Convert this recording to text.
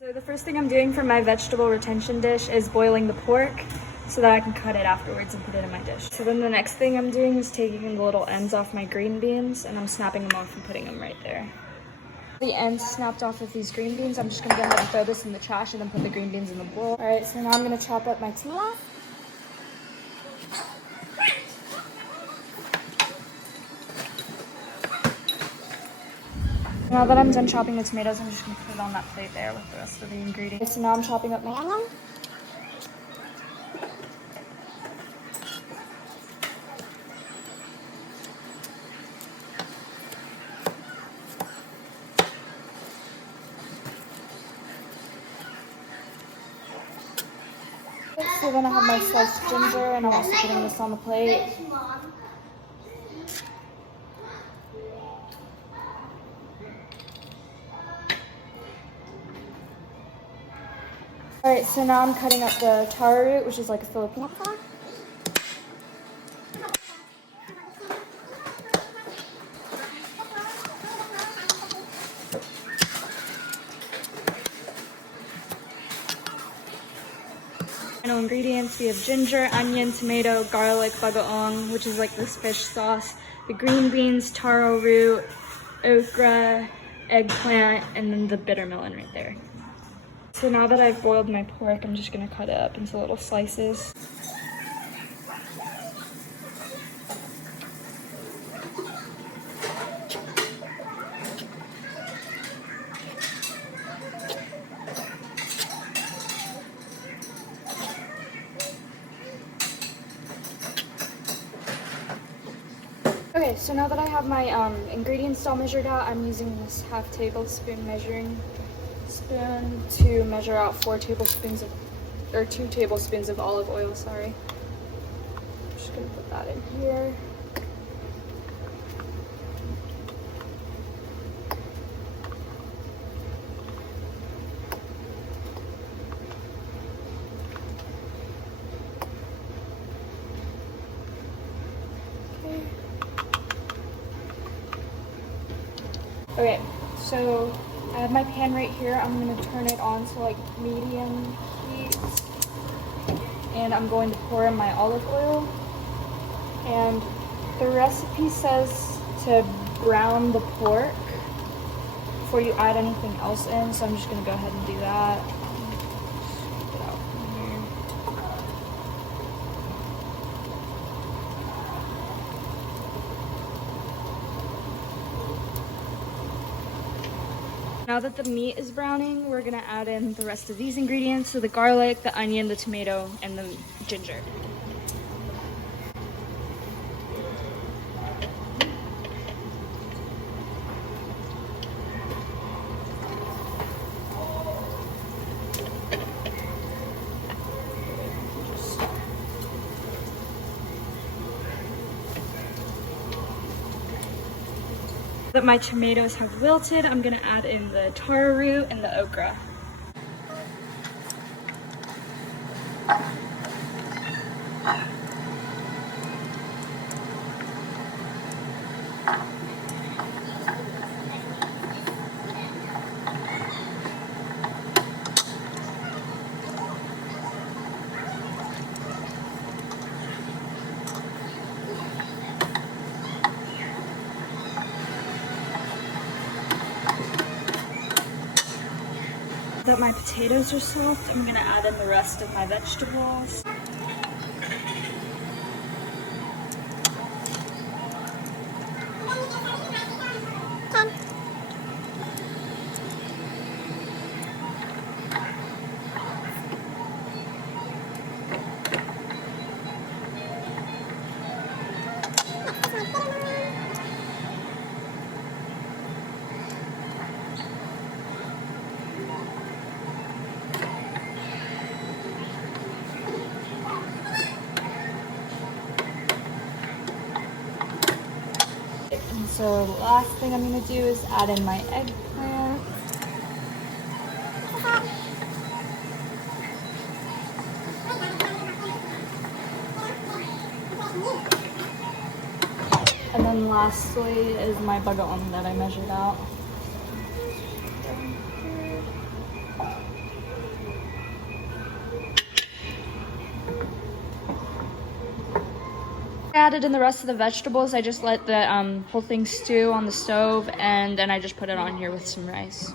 So the first thing I'm doing for my vegetable retention dish is boiling the pork so that I can cut it afterwards and put it in my dish. So then the next thing I'm doing is taking the little ends off my green beans and I'm snapping them off and putting them right there. The ends snapped off of these green beans, I'm just gonna go ahead and throw this in the trash and then put the green beans in the bowl. All right, so now I'm gonna chop up my tomato. Now that I'm done chopping the tomatoes, I'm just gonna put it on that plate there with the rest of the ingredients. So now I'm chopping up my onion. So then I have my sliced ginger and I'm also putting this on the plate. Alright, so now I'm cutting up the taro root, which is like a Filipino pepper. Final ingredients, we have ginger, onion, tomato, garlic, bagoong, which is like this fish sauce, the green beans, taro root, okra, eggplant, and then the bitter melon right there. So now that I've boiled my pork, I'm just gonna cut it up into little slices. Okay, so now that I have my ingredients all measured out, I'm using this half tablespoon measuring spoon to measure out 2 tablespoons of olive oil, sorry. I'm just gonna put that in here. Okay, so I have my pan right here. I'm gonna turn it on to like medium heat. And I'm going to pour in my olive oil. And the recipe says to brown the pork before you add anything else in. So I'm just gonna go ahead and do that. Get out from here. Now that the meat is browning, we're gonna add in the rest of these ingredients. So the garlic, the onion, the tomato, and the ginger. That my tomatoes have wilted, I'm gonna add in the taro root and the okra. That my potatoes are soft, I'm gonna add in the rest of my vegetables. So the last thing I'm gonna do is add in my eggplant. And then lastly is my bagoong that I measured out. Added in the rest of the vegetables. I just let the whole thing stew on the stove, and then I just put it on here with some rice.